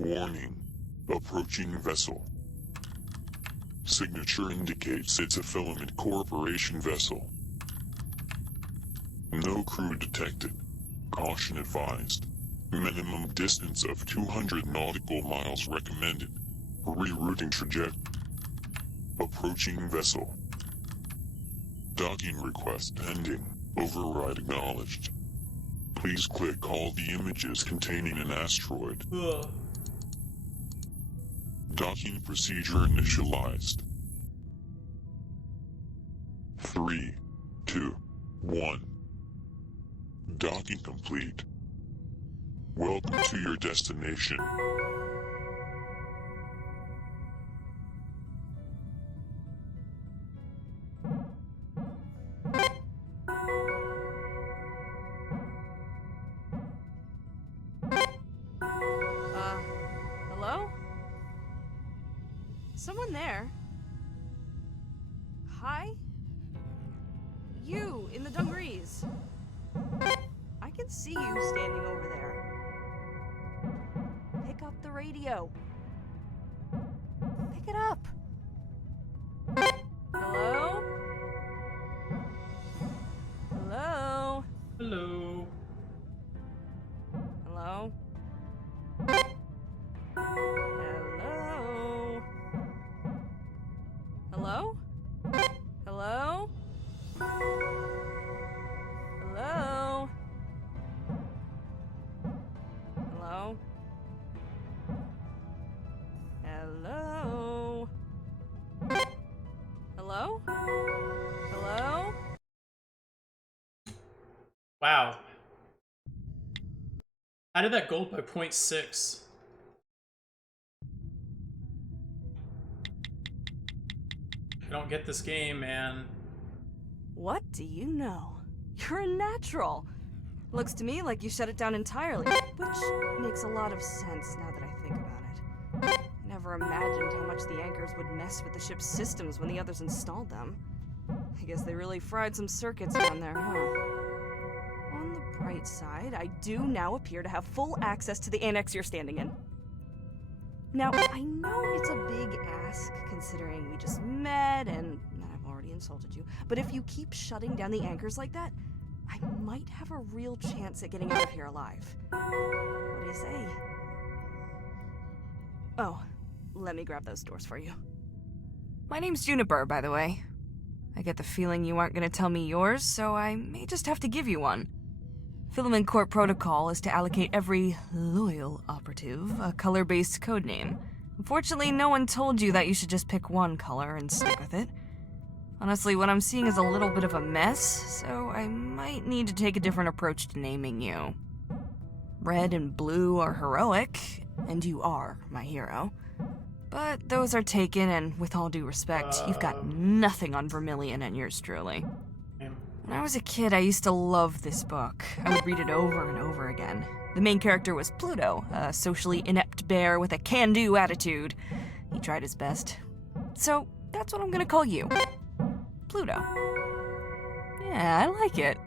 Warning. Approaching vessel. Signature indicates it's a Filament Corporation vessel. No crew detected. Caution advised. Minimum distance of 200 nautical miles recommended. Rerouting trajectory. Approaching vessel. Docking request pending. Override acknowledged. Please click all the images containing an asteroid. Docking procedure initialized. 3, 2, 1. Docking complete. Welcome to your destination. Hello? Someone there? Hi? You, in the dungarees. I can see you standing over there. Pick up the radio. Pick it up. Hello? Hello? Hello. Hello? Hello? Hello? Hello? Hello? Hello? Hello? Hello? Hello? Wow. How did that gold by 0.6? I don't get this game, man. What do you know? You're a natural. Looks to me like you shut it down entirely, which makes a lot of sense now that I think about it. I never imagined how much the anchors would mess with the ship's systems when the others installed them. I guess they really fried some circuits down there, huh? On the bright side, I do now appear to have full access to the annex you're standing in. Now, I know it's a big ask, considering we just met and I've already insulted you, but if you keep shutting down the anchors like that, I might have a real chance at getting out of here alive. What do you say? Oh, let me grab those doors for you. My name's Juniper, by the way. I get the feeling you aren't going to tell me yours, so I may just have to give you one. Filament Corp protocol is to allocate every loyal operative a color-based codename. Unfortunately, no one told you that you should just pick one color and stick with it. Honestly, what I'm seeing is a little bit of a mess, so I might need to take a different approach to naming you. Red and blue are heroic, and you are my hero. But those are taken, and with all due respect, you've got nothing on Vermilion and yours truly. When I was a kid, I used to love this book. I would read it over and over again. The main character was Pluto, a socially inept bear with a can-do attitude. He tried his best. So, that's what I'm gonna call you. Pluto. Yeah, I like it.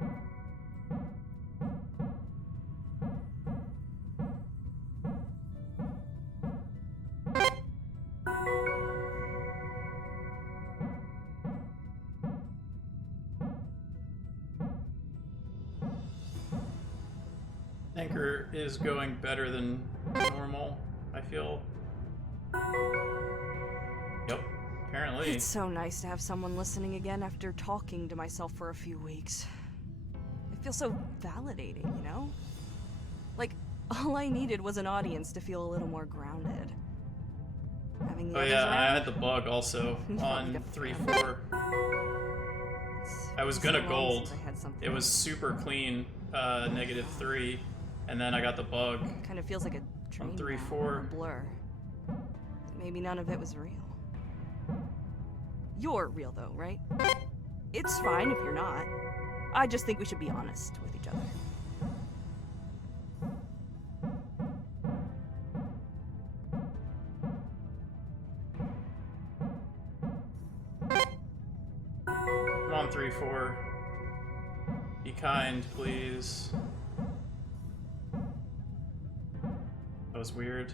Anchor is going better than normal, I feel. Yep, apparently. It's so nice to have someone listening again after talking to myself for a few weeks. It feels so validating, you know? Like, all I needed was an audience to feel a little more grounded. Having the others yeah, around, I had the bug also on 3-4. I was gonna gold. It was super clean, -3, and then I got the bug. Kind of feels like a dream on 3-4. a blur. Maybe none of it was real. You're real though, right? It's fine if you're not. I just think we should be honest with each other. I'm on 3-4. Be kind, please. That was weird.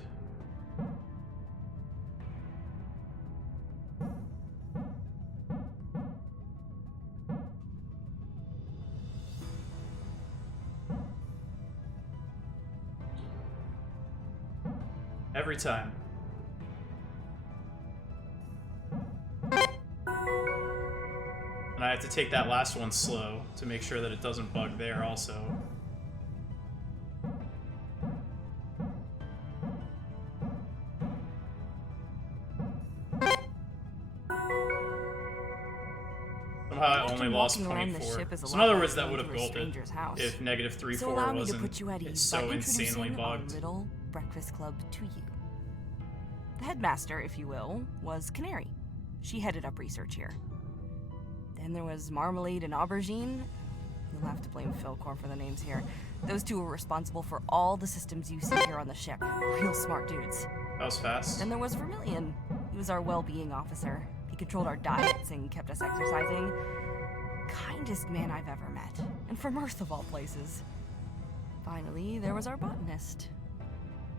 every time. And I have to take that last one slow to make sure that it doesn't bug there also. Somehow I only lost 24. So in other words, that would have bolted if negative 3-4 so allow me to wasn't put you at ease so by insanely introducing bugged. our little breakfast club to you. The headmaster, if you will, was Canary. She headed up research here. Then there was Marmalade and Aubergine. You'll have to blame Philcore for the names here. Those two were responsible for all the systems you see here on the ship. Real smart dudes. That was fast. Then there was Vermilion. He was our well-being officer. He controlled our diets and kept us exercising. Kindest man I've ever met. And from Earth of all places. Finally, there was our botanist.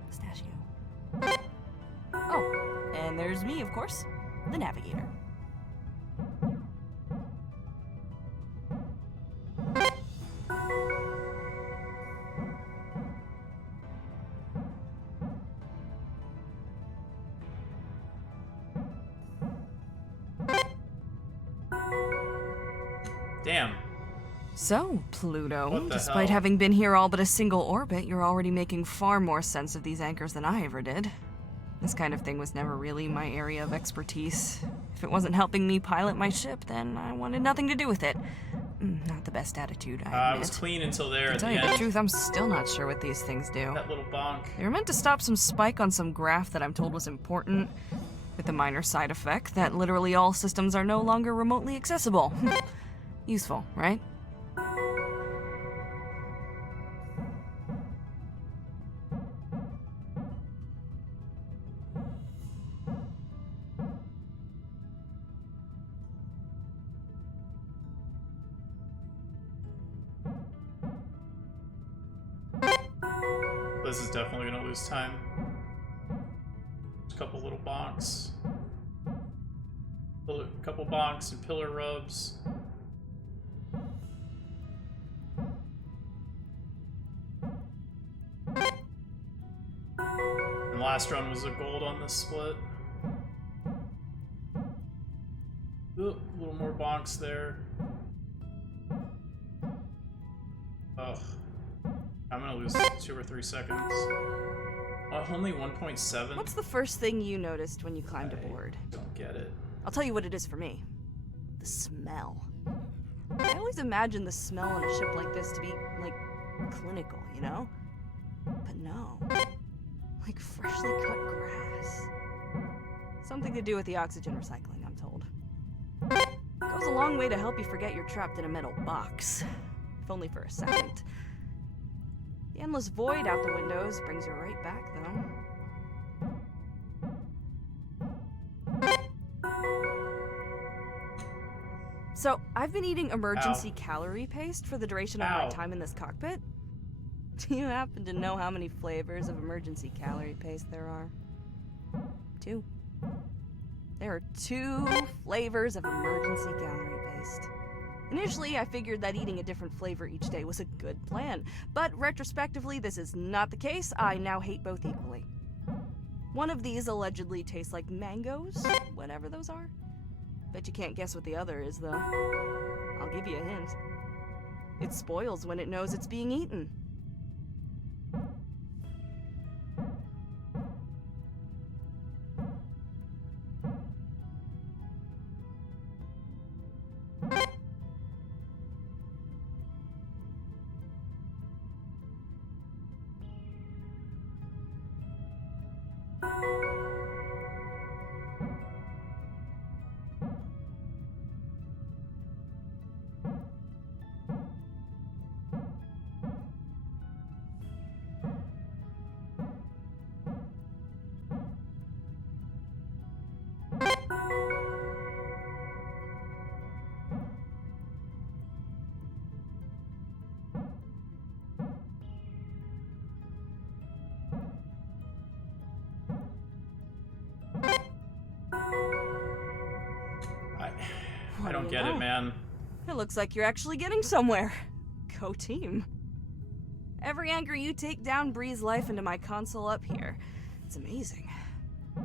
Pistachio. Oh, and there's me, of course. The navigator. Damn. So, Pluto, What the despite hell? having been here all but a single orbit, you're already making far more sense of these anchors than I ever did. This kind of thing was never really my area of expertise. If it wasn't helping me pilot my ship, then I wanted nothing to do with it. Not the best attitude, I I admit. was clean until there To at the tell you the end. truth, I'm still not sure what these things do. That little bonk. They were meant to stop some spike on some graph that I'm told was important, with the minor side effect that literally all systems are no longer remotely accessible. Useful, right? This is definitely gonna lose time. Just a couple little bonks. A couple bonks and pillar rubs. And last run was a gold on this split. Ooh, a little more bonks there. Ugh. I'm gonna lose 2 or 3 seconds. Only 1.7? What's the first thing you noticed when you climbed aboard? Don't get it. I'll tell you what it is for me. The smell. I always imagined the smell on a ship like this to be, like, clinical, you know? But no. Like freshly cut grass. Something to do with the oxygen recycling, I'm told. Goes a long way to help you forget you're trapped in a metal box. If only for a second. The endless void out the windows brings you right back, though. So, I've been eating emergency calorie paste for the duration of my time in this cockpit. Do you happen to know how many flavors of emergency calorie paste there are? 2. There are 2 flavors of emergency calorie paste. Initially, I figured that eating a different flavor each day was a good plan, but retrospectively, this is not the case. I now hate both equally. One of these allegedly tastes like mangoes, whatever those are. Bet you can't guess what the other is, though. I'll give you a hint. It spoils when it knows it's being eaten. I don't get it, man. It looks like you're actually getting somewhere. Go team. Every anchor you take down breathes life into my console up here. It's amazing.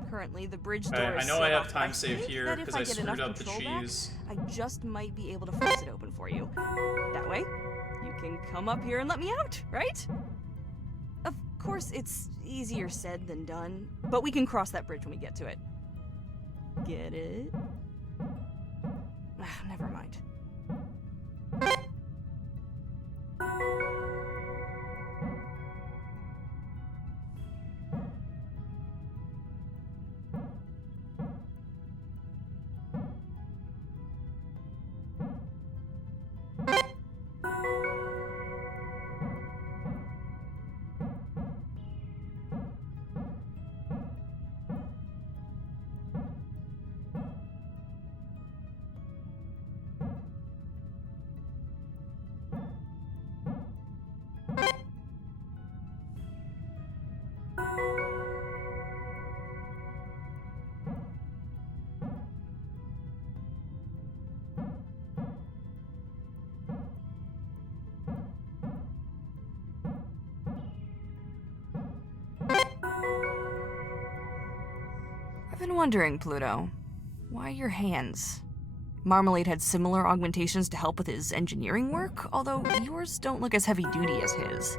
Currently, the bridge door is I know sealed I have off, time but saved think here that if because I get enough screwed up the control back, cheese. I just might be able to force it open for you. That way, you can come up here and let me out, right? Of course, it's easier said than done, but we can cross that bridge when we get to it. Get it? Never mind. I've been wondering, Pluto, why your hands? Marmalade had similar augmentations to help with his engineering work, although yours don't look as heavy-duty as his.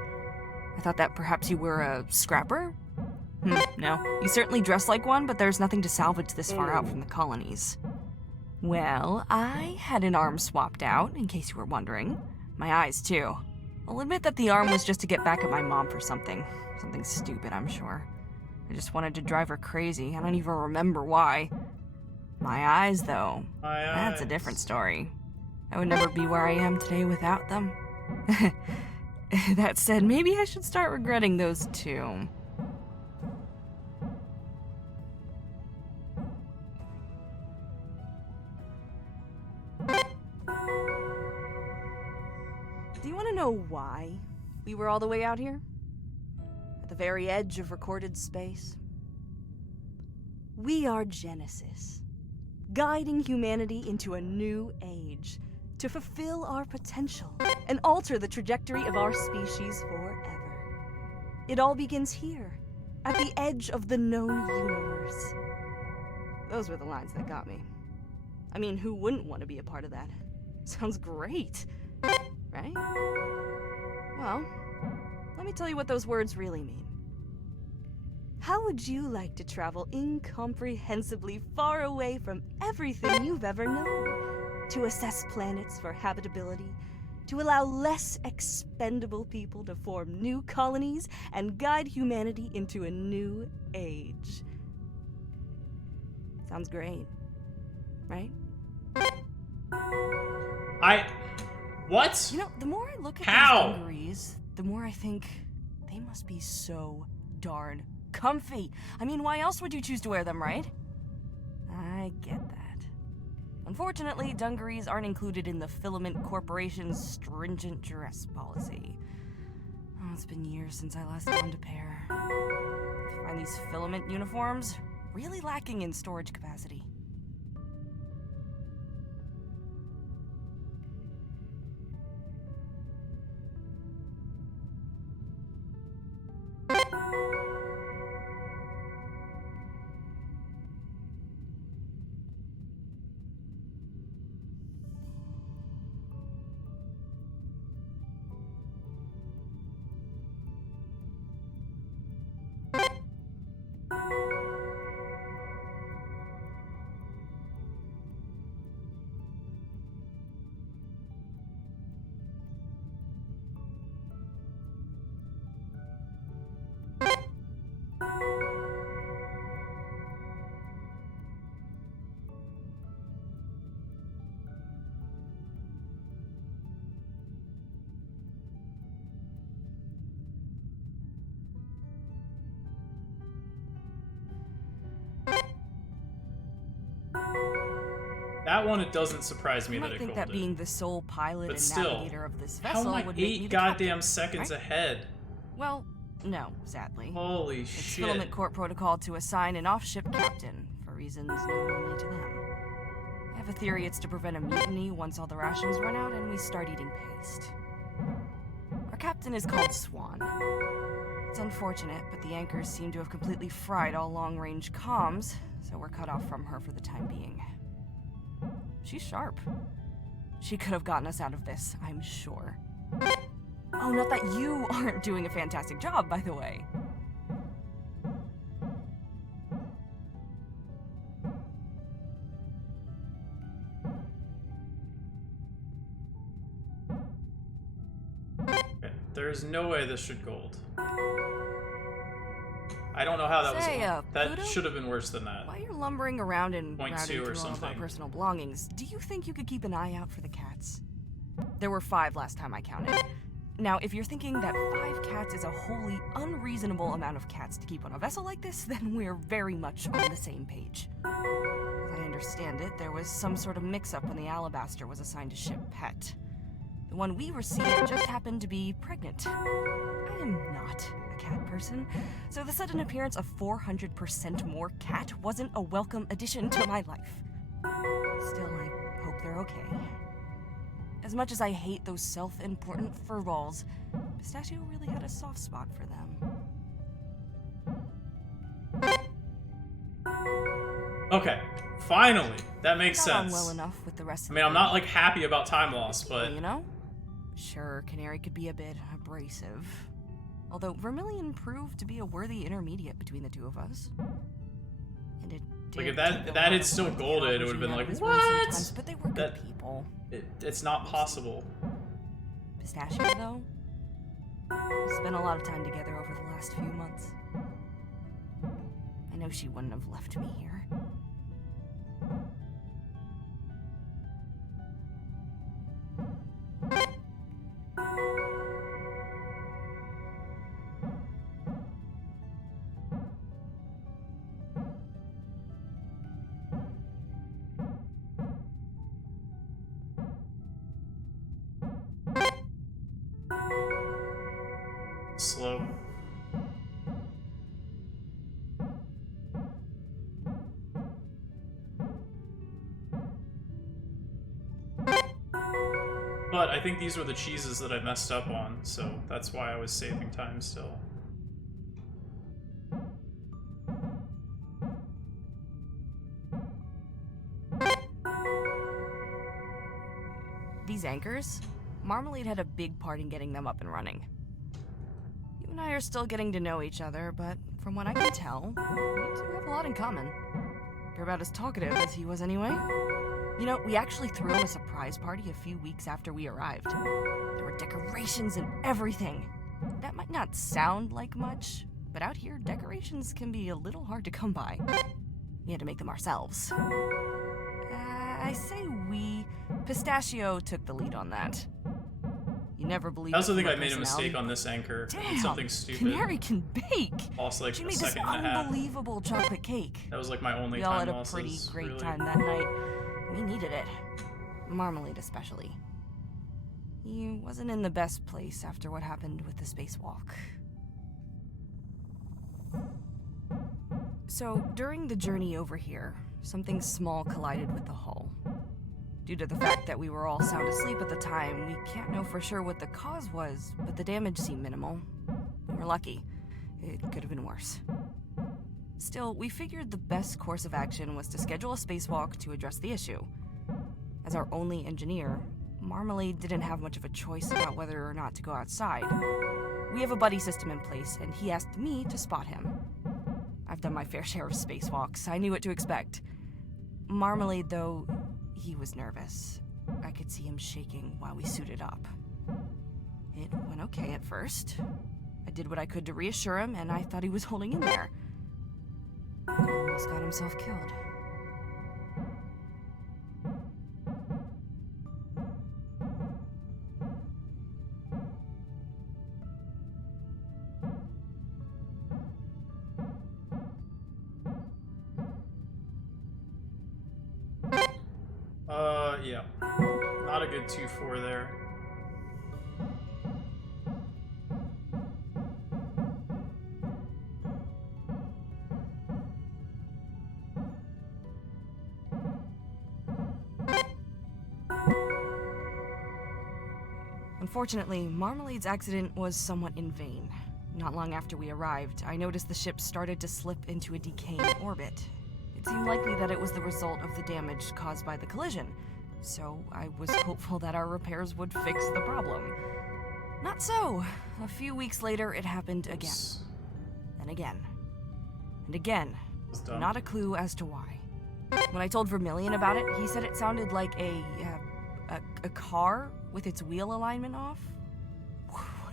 I thought that perhaps you were a scrapper? No. You certainly dress like one, but there's nothing to salvage this far out from the colonies. Well, I had an arm swapped out, in case you were wondering. My eyes, too. I'll admit that the arm was just to get back at my mom for something. Something stupid, I'm sure. I just wanted to drive her crazy. I don't even remember why. My eyes, though. That's a different story. I would never be where I am today without them. That said, maybe I should start regretting those too. Do you want to know why we were all the way out here? At the very edge of recorded space? We are Genesis, guiding humanity into a new age to fulfill our potential and alter the trajectory of our species forever. It all begins here, at the edge of the known universe. Those were the lines that got me. I mean, who wouldn't want to be a part of that? Sounds great, right? Well, let me tell you what those words really mean. How would you like to travel incomprehensibly far away from everything you've ever known? To assess planets for habitability, to allow less expendable people to form new colonies and guide humanity into a new age. Sounds great, right? What? You know, the more I look at How? those dungarees, the more I think they must be so darn comfy. I mean, why else would you choose to wear them, right? I get that. Unfortunately, dungarees aren't included in the Filament Corporation's stringent dress policy. Oh, it's been years since I last owned a pair. I find these Filament uniforms really lacking in storage capacity. That one, it doesn't surprise me You that might it think golded. that being the sole pilot But and still, navigator of this how vessel am I would make me 8 the goddamn captain, seconds right? ahead? Well, no, sadly. Holy It's shit. Filament Corp protocol to assign an off-ship captain, for reasons known only to them. I have a theory it's to prevent a mutiny once all the rations run out and we start eating paste. Our captain is called Swan. It's unfortunate, but the anchors seem to have completely fried all long-range comms, so we're cut off from her for the time being. She's sharp. She could have gotten us out of this, I'm sure. Oh, not that you aren't doing a fantastic job, by the way. Okay. There's no way this should gold. I don't know how that Say, was. That Pluto? should have been worse than that. While you're lumbering around and Point routing two or through all of our something. personal belongings, do you think you could keep an eye out for the cats? There were 5 last time I counted. Now, if you're thinking that 5 cats is a wholly unreasonable amount of cats to keep on a vessel like this, then we're very much on the same page. As I understand it, there was some sort of mix-up when the Alabaster was assigned to ship Pet. The one we received just happened to be pregnant. I am not a cat person, so the sudden appearance of 400% more cat wasn't a welcome addition to my life. Still, I hope they're okay. As much as I hate those self-important furballs, Pistachio really had a soft spot for them. Okay, finally, that makes Got on sense. well enough with the rest I of mean, the I'm not group. like happy about time loss, but You know? Sure, Canary could be a bit abrasive. Although Vermilion proved to be a worthy intermediate between the two of us. And it Like, did if that- take a that lot had of still work to get golded, it Aubergine would've been out of like, his room what? sometimes, but they were good That- people. it's not possible. Pistachio, though? We spent a lot of time together over the last few months. I know she wouldn't have left me here. Slow. But I think these were the cheeses that I messed up on, so that's why I was saving time still. These anchors? Marmalade had a big part in getting them up and running. You and I are still getting to know each other, but from what I can tell, we do have a lot in common. You're about as talkative as he was anyway. You know, we actually threw him a surprise party a few weeks after we arrived. There were decorations and everything. That might not sound like much, but out here, decorations can be a little hard to come by. We had to make them ourselves. I say we. Pistachio took the lead on that. You never believe. I also it think from I her made a mistake personality. on this anchor. Damn, It's something stupid. Canary can bake. Lost like She a made this second and a half. unbelievable chocolate cake. That was like my only We all time had a losses. pretty great really. time that night. We needed it. Marmalade especially. He wasn't in the best place after what happened with the spacewalk. So, during the journey over here, something small collided with the hull. Due to the fact that we were all sound asleep at the time, we can't know for sure what the cause was, but the damage seemed minimal. We were lucky. It could have been worse. Still, we figured the best course of action was to schedule a spacewalk to address the issue. As our only engineer, Marmalade didn't have much of a choice about whether or not to go outside. We have a buddy system in place, and he asked me to spot him. I've done my fair share of spacewalks. I knew what to expect. Marmalade, though, he was nervous. I could see him shaking while we suited up. It went okay at first. I did what I could to reassure him, and I thought he was holding in there. He almost got himself killed. Yeah. Not a good 2-4 there. Unfortunately, Marmalade's accident was somewhat in vain. Not long after we arrived, I noticed the ship started to slip into a decaying orbit. It seemed likely that it was the result of the damage caused by the collision, so I was hopeful that our repairs would fix the problem. Not so. A few weeks later, it happened again. And again. And again. Not a clue as to why. When I told Vermilion about it, he said it sounded like a car with its wheel alignment off.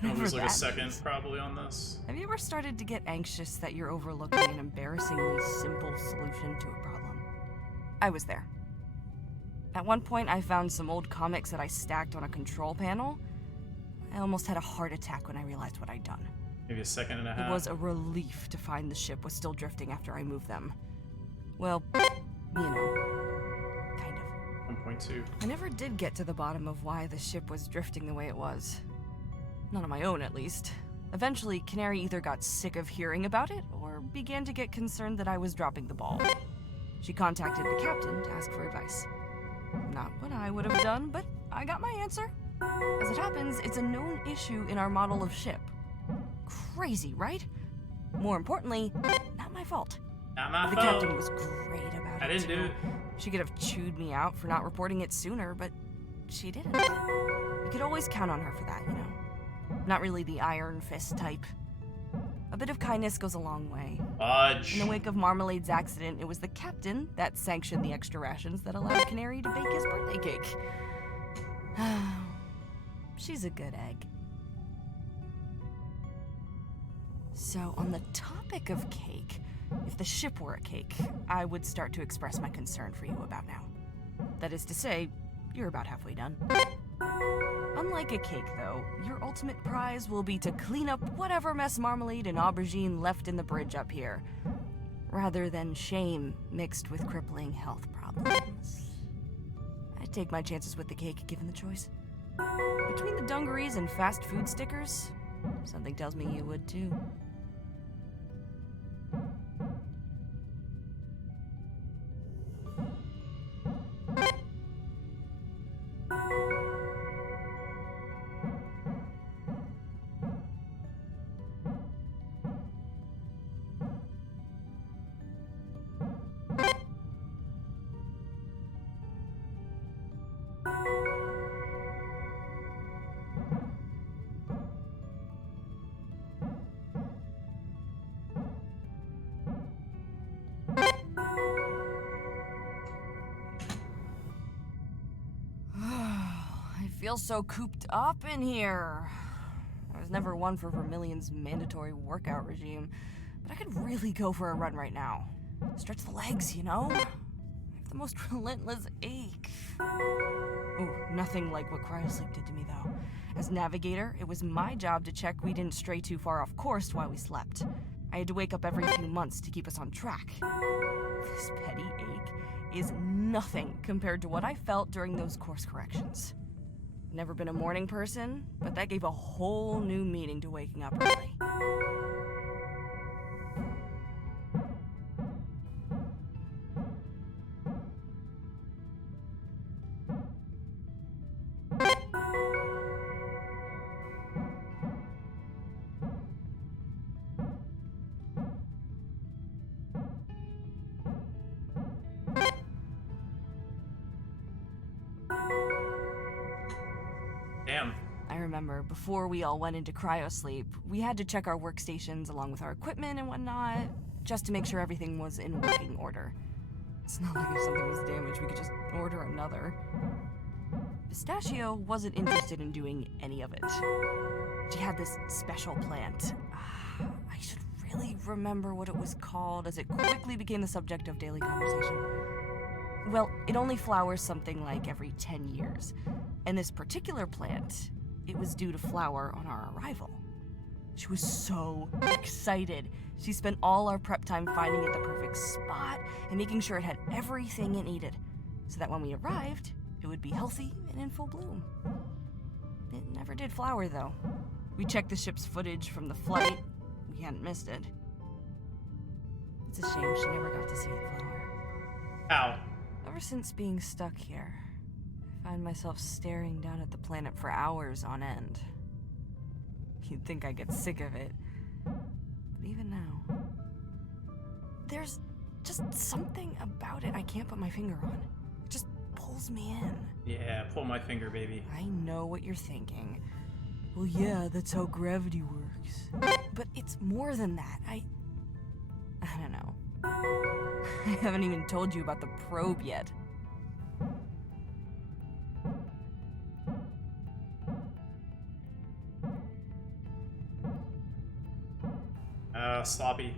It was like a second probably on this. Have you ever started to get anxious that you're overlooking an embarrassingly simple solution to a problem? I was there. At one point, I found some old comics that I stacked on a control panel. I almost had a heart attack when I realized what I'd done. Maybe a second and a half. It was a relief to find the ship was still drifting after I moved them. Well, you know, kind of. 1.2. I never did get to the bottom of why the ship was drifting the way it was. Not on my own, at least. Eventually, Canary either got sick of hearing about it, or began to get concerned that I was dropping the ball. She contacted the captain to ask for advice. Not what I would have done, but I got my answer. As it happens, it's a known issue in our model of ship. Crazy, right? More importantly, not my fault. Not my The fault. captain was great about it. I didn't do it. She could have chewed me out for not reporting it sooner, but she didn't. You could always count on her for that, you know. Not really the iron fist type. A bit of kindness goes a long way. Fudge. In the wake of Marmalade's accident, it was the captain that sanctioned the extra rations that allowed Canary to bake his birthday cake. She's a good egg. So, on the topic of cake, if the ship were a cake, I would start to express my concern for you about now. That is to say, you're about halfway done. Unlike a cake, though, your ultimate prize will be to clean up whatever mess Marmalade and Aubergine left in the bridge up here, rather than shame mixed with crippling health problems. I'd take my chances with the cake, given the choice. Between the dungarees and fast food stickers, something tells me you would too. I feel so cooped up in here. I was never one for Vermilion's mandatory workout regime, but I could really go for a run right now. Stretch the legs, you know? I have the most relentless ache. Ooh, nothing like what cryosleep did to me, though. As navigator, it was my job to check we didn't stray too far off course while we slept. I had to wake up every few months to keep us on track. This petty ache is nothing compared to what I felt during those course corrections. Never been a morning person, but that gave a whole new meaning to waking up early. Damn. I remember, before we all went into cryosleep, we had to check our workstations along with our equipment and whatnot, just to make sure everything was in working order. It's not like if something was damaged, we could just order another. Pistachio wasn't interested in doing any of it. She had this special plant. I should really remember what it was called, as it quickly became the subject of daily conversation. Well, it only flowers something like every 10 years. And this particular plant, it was due to flower on our arrival. She was so excited. She spent all our prep time finding it the perfect spot and making sure it had everything it needed, so that when we arrived, it would be healthy and in full bloom. It never did flower, though. We checked the ship's footage from the flight. We hadn't missed it. It's a shame she never got to see it flower. Ow. Ever since being stuck here, I find myself staring down at the planet for hours on end. You'd think I'd get sick of it, But even now, there's just something about it I can't put my finger on. It just pulls me in. Yeah, pull my finger, baby. I know what you're thinking. Well, yeah, that's how gravity works. But it's more than that. I don't know. I haven't even told you about the probe yet. Sloppy.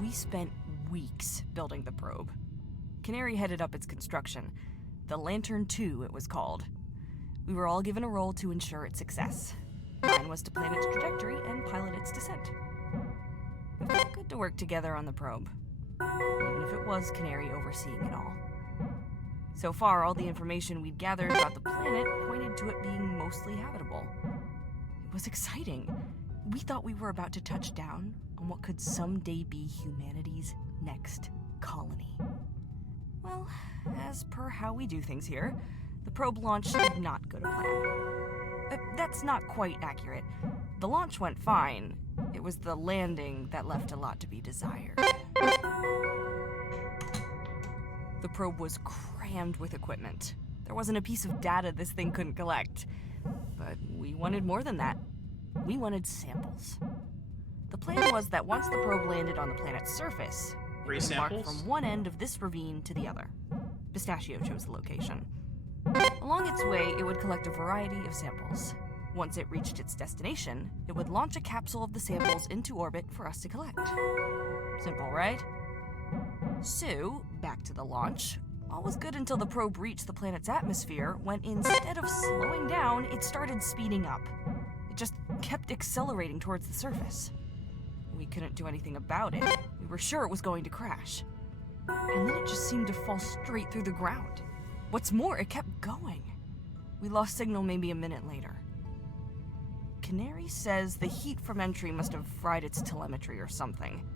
We spent weeks building the probe. Canary headed up its construction. The Lantern 2, it was called. We were all given a role to ensure its success. Mine was to plan its trajectory and pilot its descent. It felt good to work together on the probe, even if it was Canary overseeing it all. So far, all the information we'd gathered about the planet pointed to it being mostly habitable. It was exciting. We thought we were about to touch down on what could someday be humanity's next colony. Well, as per how we do things here, the probe launch did not go to plan. That's not quite accurate. The launch went fine. It was the landing that left a lot to be desired. The probe was crammed with equipment. There wasn't a piece of data this thing couldn't collect. But we wanted more than that. We wanted samples. The plan was that once the probe landed on the planet's surface, it would mark from one end of this ravine to the other. Pistachio chose the location. Along its way, it would collect a variety of samples. Once it reached its destination, it would launch a capsule of the samples into orbit for us to collect. Simple, right? So, back to the launch. All was good until the probe reached the planet's atmosphere, when instead of slowing down, it started speeding up. It just kept accelerating towards the surface. We couldn't do anything about it. We were sure it was going to crash. And then it just seemed to fall straight through the ground. What's more, it kept going. We lost signal maybe a minute later. Canary says the heat from entry must have fried its telemetry or something.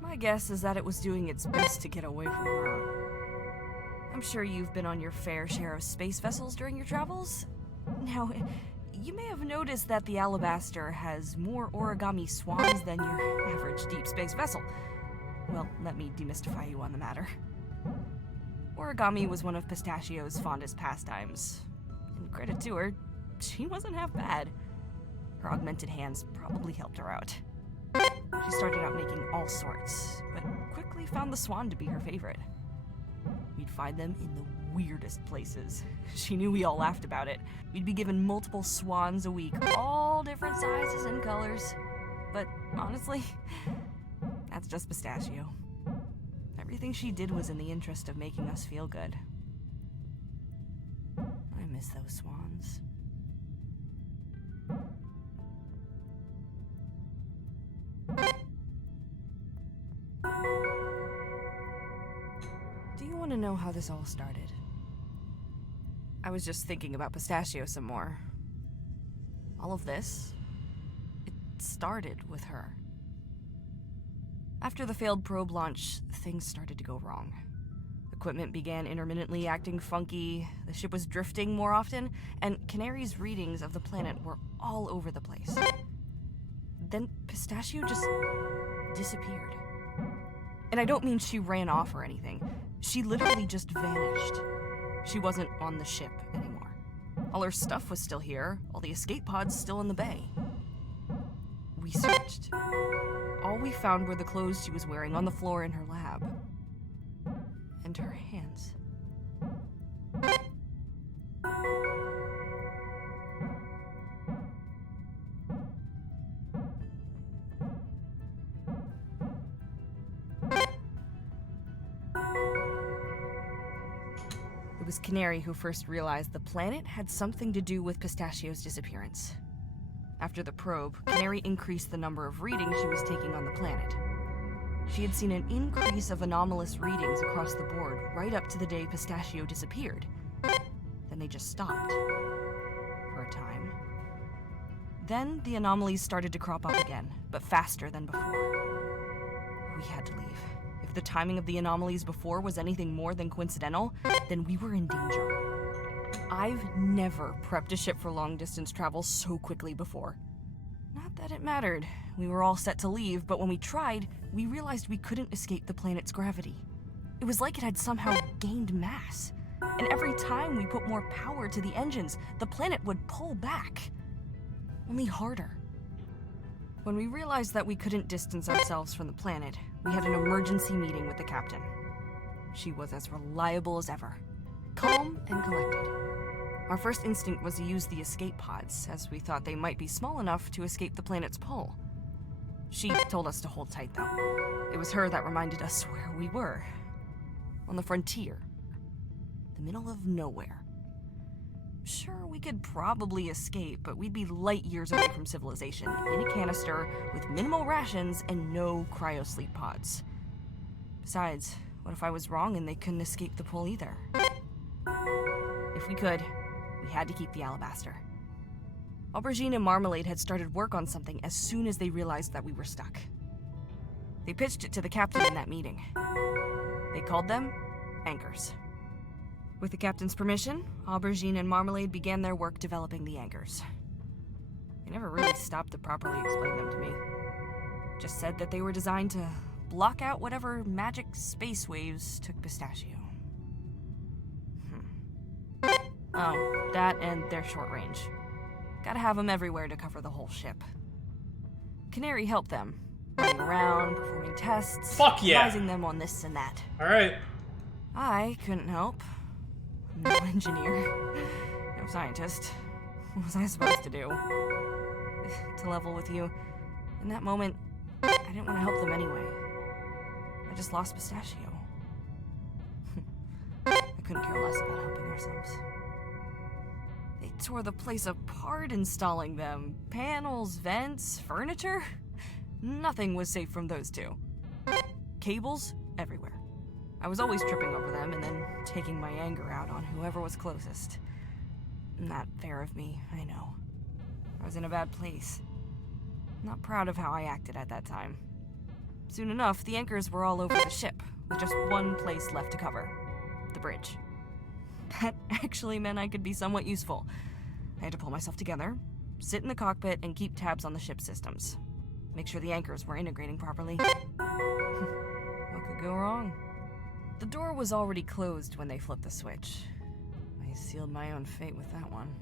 My guess is that it was doing its best to get away from her. I'm sure you've been on your fair share of space vessels during your travels. Now, you may have noticed that the Alabaster has more origami swans than your average deep space vessel. Well, let me demystify you on the matter. Origami was one of Pistachio's fondest pastimes. And credit to her, she wasn't half bad. Her augmented hands probably helped her out. She started out making all sorts, but quickly found the swan to be her favorite. We'd find them in the weirdest places. She knew we all laughed about it. We'd be given multiple swans a week, all different sizes and colors. But honestly, that's just Pistachio. Everything she did was in the interest of making us feel good. I miss those swans. Do you want to know how this all started? I was just thinking about Pistachio some more. All of this, it started with her. After the failed probe launch, things started to go wrong. Equipment began intermittently acting funky, the ship was drifting more often, and Canary's readings of the planet were all over the place. Then Pistachio just disappeared. And I don't mean she ran off or anything. She literally just vanished. She wasn't on the ship anymore. All her stuff was still here, all the escape pods still in the bay. We searched. All we found were the clothes she was wearing on the floor in her lab. And her hands. was Canary who first realized the planet had something to do with Pistachio's disappearance. After the probe, Canary increased the number of readings she was taking on the planet. She had seen an increase of anomalous readings across the board right up to the day Pistachio disappeared. Then they just stopped. For a time. Then the anomalies started to crop up again, but faster than before. We had to leave. If the timing of the anomalies before was anything more than coincidental, then we were in danger. I've never prepped a ship for long-distance travel so quickly before. Not that it mattered. We were all set to leave, but when we tried, we realized we couldn't escape the planet's gravity. It was like it had somehow gained mass. And every time we put more power to the engines, the planet would pull back. Only harder. When we realized that we couldn't distance ourselves from the planet, we had an emergency meeting with the captain. She was as reliable as ever, calm and collected. Our first instinct was to use the escape pods, as we thought they might be small enough to escape the planet's pull. She told us to hold tight, though. It was her that reminded us where we were. On the frontier. The middle of nowhere. Sure, we could probably escape, but we'd be light years away from civilization, in a canister, with minimal rations and no cryosleep pods. Besides, what if I was wrong and they couldn't escape the pull either? If we could, we had to keep the alabaster. Aubergine and Marmalade had started work on something as soon as they realized that we were stuck. They pitched it to the captain in that meeting. They called them anchors. With the captain's permission, Aubergine and Marmalade began their work developing the anchors. They never really stopped to properly explain them to me. Just said that they were designed to block out whatever magic space waves took Pistachio. Oh, that and they're short range. Gotta have them everywhere to cover the whole ship. Canary helped them, running around, performing tests, Fuck yeah. advising them on this and that. Alright. I couldn't help. No engineer, no scientist. What was I supposed to do? To level with you, in that moment, I didn't want to help them anyway. I just lost Pistachio. I couldn't care less about helping ourselves. They tore the place apart installing them. Panels, vents, furniture. Nothing was safe from those two. Cables everywhere. I was always tripping over them and then taking my anger out on whoever was closest. Not fair of me, I know. I was in a bad place. Not proud of how I acted at that time. Soon enough, the anchors were all over the ship, with just one place left to cover. The bridge. That actually meant I could be somewhat useful. I had to pull myself together, sit in the cockpit, and keep tabs on the ship's systems. Make sure the anchors were integrating properly. What could go wrong? The door was already closed when they flipped the switch. I sealed my own fate with that one.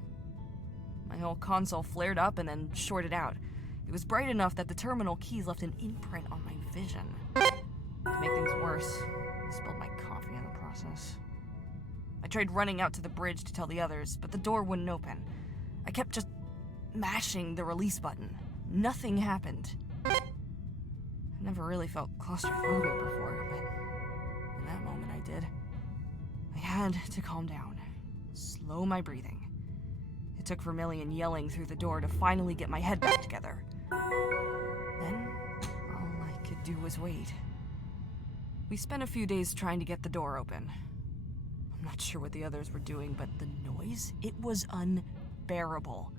My whole console flared up and then shorted out. It was bright enough that the terminal keys left an imprint on my vision. To make things worse, I spilled my coffee in the process. I tried running out to the bridge to tell the others, but the door wouldn't open. I kept just mashing the release button. Nothing happened. I never really felt claustrophobic before, but in that moment I did. I had to calm down, slow my breathing. It took Vermilion yelling through the door to finally get my head back together. Then, all I could do was wait. We spent a few days trying to get the door open. I'm not sure what the others were doing, but the noise, it was unbearable.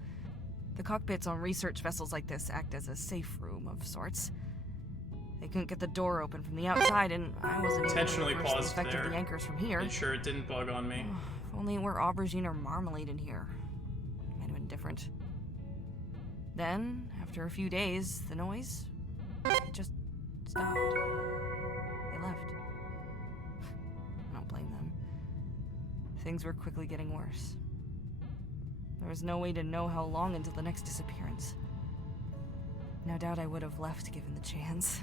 The cockpits on research vessels like this act as a safe room of sorts. They couldn't get the door open from the outside, and I wasn't able Intentionally to reverse the paused effect there. of the anchors from here. Made sure it didn't bug on me. If only it were Aubergine or Marmalade in here. Might have been different. Then, after a few days, the noise, it just stopped. They left. I don't blame them. Things were quickly getting worse. There was no way to know how long until the next disappearance. No doubt I would have left given the chance.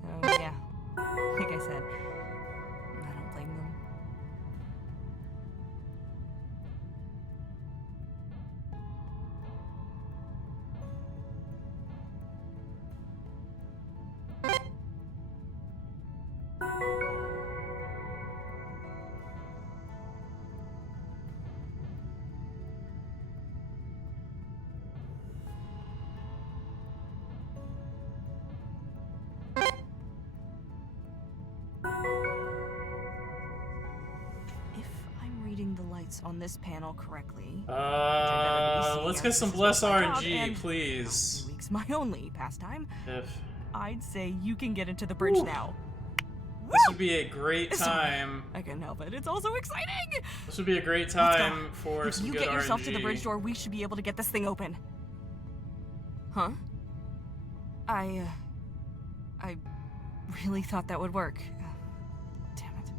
So, yeah, like I said, I don't blame them. coordinates on this panel correctly, which I better be, let's seeing get as some this is bless both my job RNG, and, please. well, 3 weeks my only pastime. If I'd say you can get into the bridge now. this would be a great time. I can help it. It's all so exciting. This would be a great time for If some you good get yourself RNG. to the bridge door, we should be able to get this thing open. Huh? I really thought that would work. Damn it.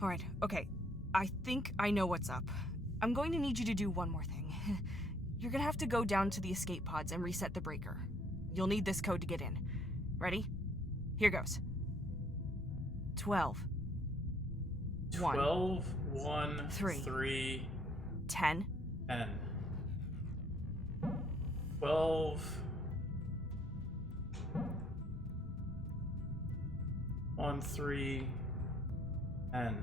Alright, okay. I think I know what's up. I'm going to need you to do one more thing. You're gonna have to go down to the escape pods and reset the breaker. You'll need this code to get in. Ready? Here goes. 12. 12, 1, 3, 3, 10. 10. 12. 1, 3, 10.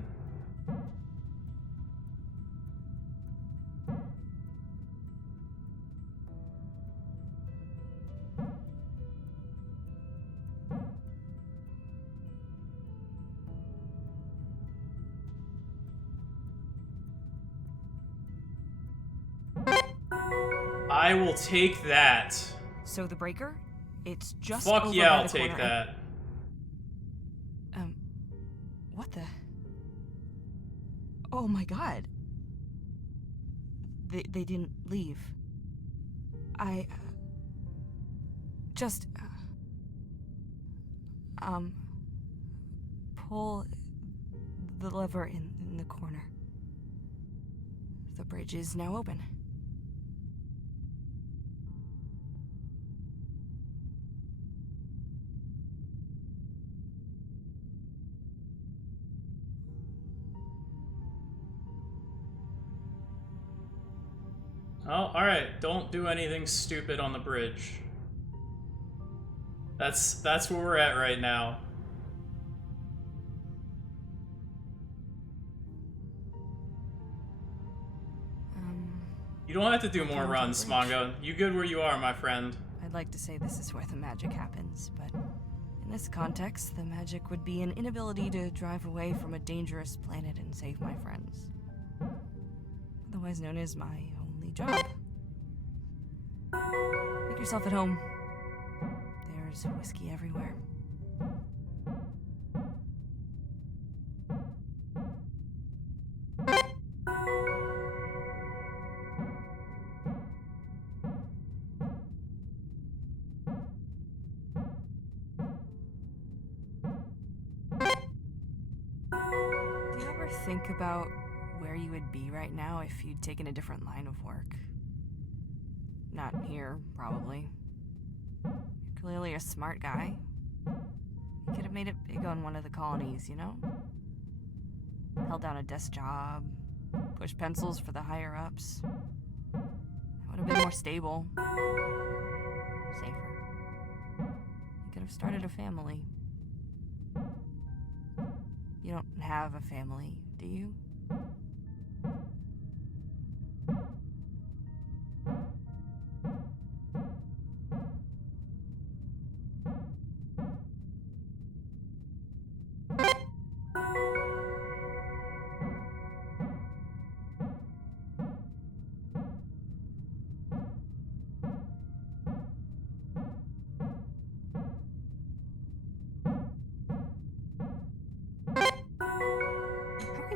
I will take that. So the breaker? It's just Fuck over yeah, by I'll the take corner. that. What the? Oh my god. They didn't leave. I just pull the lever in the corner. The bridge is now open. Oh, alright. Don't do anything stupid on the bridge. That's where we're at right now. You don't have to do more runs, Mongo. You good where you are, my friend. I'd like to say this is where the magic happens, but in this context, the magic would be an inability to drive away from a dangerous planet and save my friends. Otherwise known as my only job. Make yourself at home. There's whiskey everywhere. Do you ever think about where you would be right now if you'd taken a different line of work? Not here, probably. You're clearly a smart guy. You could have made it big on one of the colonies, you know? Held down a desk job, pushed pencils for the higher-ups. That would have been more stable. Safer. You could have started a family. You don't have a family, do you?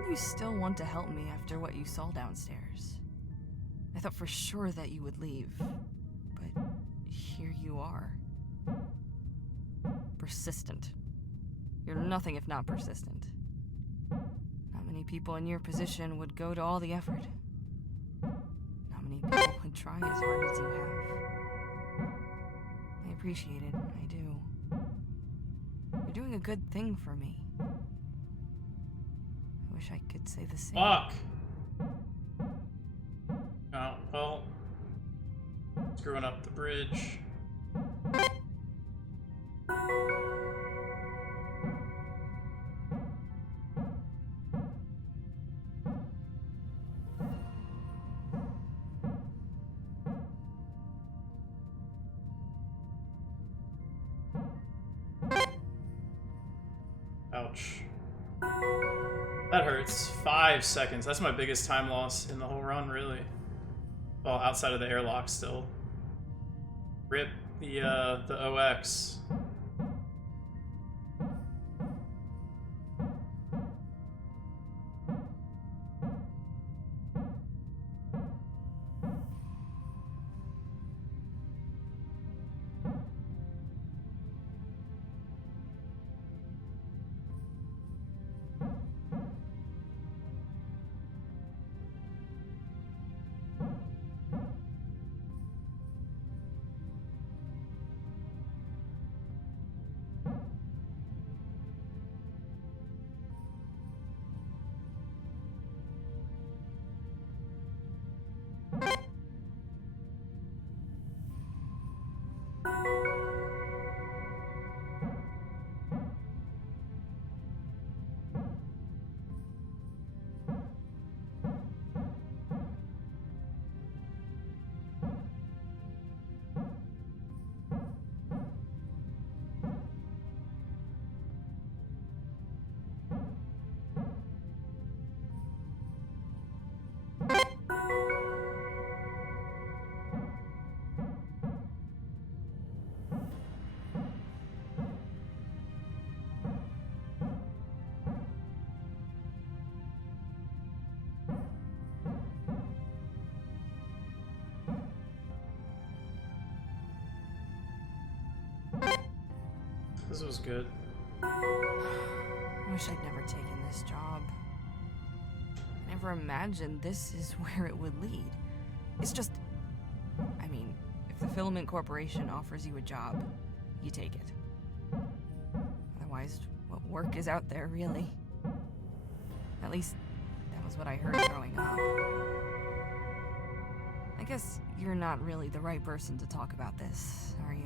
You still want to help me after what you saw downstairs. I thought for sure that you would leave, but here you are. Persistent. You're nothing if not persistent. Not many people in your position would go to all the effort. Not many people would try as hard as you have. I appreciate it, I do. You're doing a good thing for me. Wish I could say the same. Fuck! Oh, well. Screwing up the bridge. Ouch. That hurts. 5 seconds. That's my biggest time loss in the whole run, really. Well, outside of the airlock still. Rip the OX. This was good. I wish I'd never taken this job. I never imagined this is where it would lead. It's just... I mean, if the Filament Corporation offers you a job, you take it. Otherwise, what work is out there, really? At least, that was what I heard growing up. I guess you're not really the right person to talk about this, are you?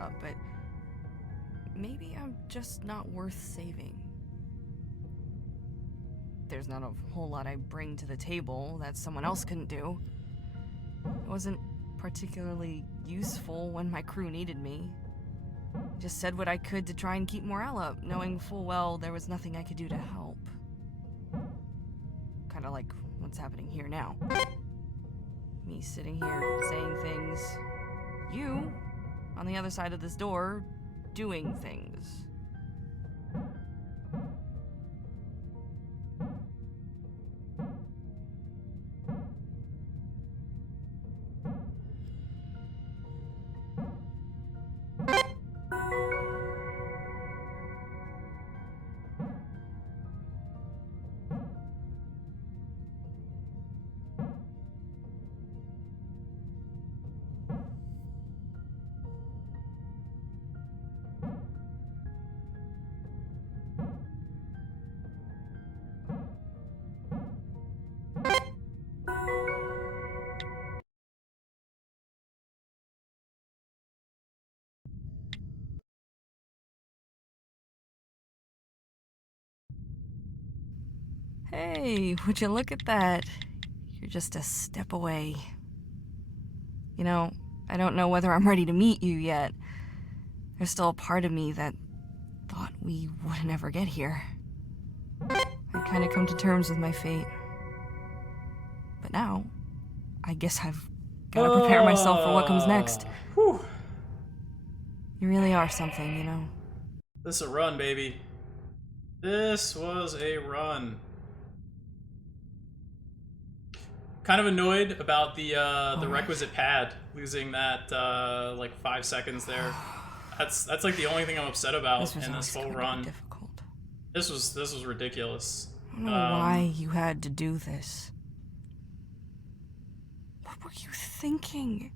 Up, but maybe I'm just not worth saving. There's not a whole lot I bring to the table that someone else couldn't do. I wasn't particularly useful when my crew needed me. I just said what I could to try and keep morale up, knowing full well there was nothing I could do to help. Kinda like what's happening here now. Me sitting here saying things. You, on the other side of this door, doing things. Hey, would you look at that? You're just a step away. You know, I don't know whether I'm ready to meet you yet. There's still a part of me that thought we would never get here. I'd kind of come to terms with my fate. But now, I guess I've got to prepare myself for what comes next. Whew. You really are something, you know? This is a run, baby. This was a run. Kind of annoyed about the requisite pad, losing that like 5 seconds there. That's like the only thing I'm upset about in this whole run. Difficult. This was ridiculous. I don't know why you had to do this. What were you thinking?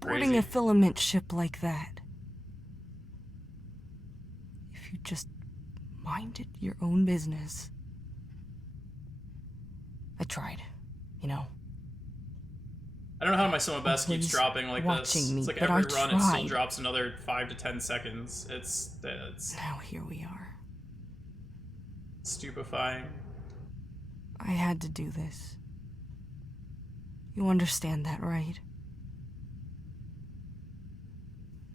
Boarding Crazy. a filament ship like that. If you just minded your own business. I tried, you know. I don't know how my summer best keeps dropping like this. It's like every run it still drops another 5 to 10 seconds. It's now here we are. Stupefying. I had to do this. You understand that, right?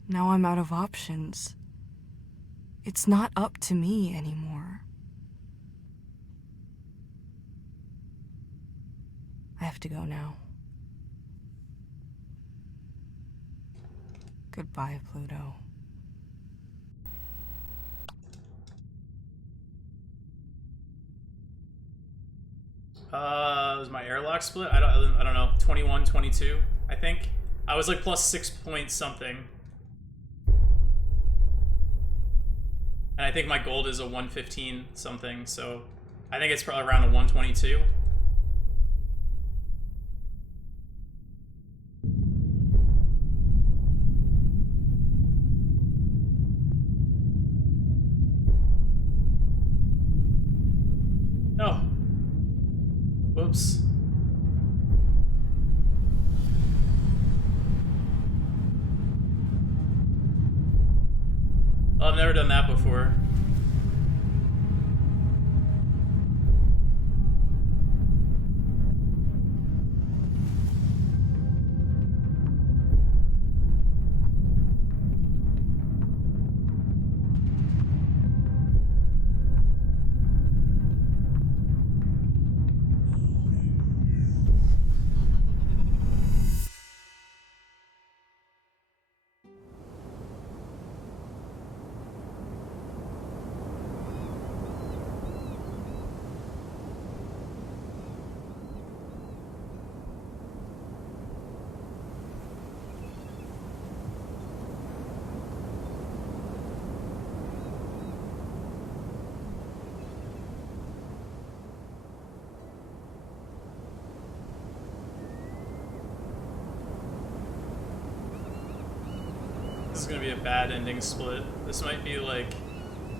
Now I'm out of options. It's not up to me anymore. I have to go now. Goodbye, Pluto. Was my airlock split? I don't know. 21, 22, I think. I was like plus 6 point something. And I think my gold is a 115 something, so I think it's probably around a 122. Oh. Whoops. Well, I've never done that before. This is gonna be a bad ending split. This might be like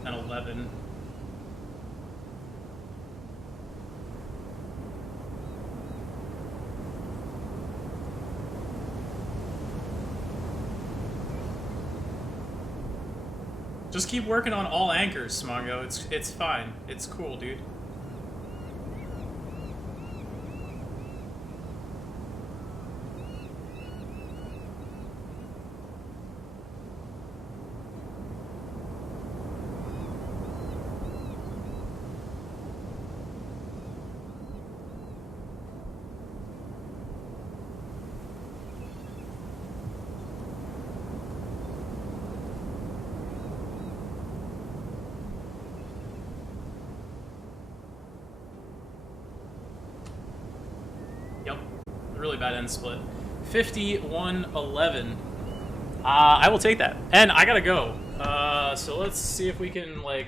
an 11. Just keep working on all anchors, Smongo. It's fine. It's cool, dude. really bad end split. 51-11. I will take that. And I gotta go. So let's see if we can, like...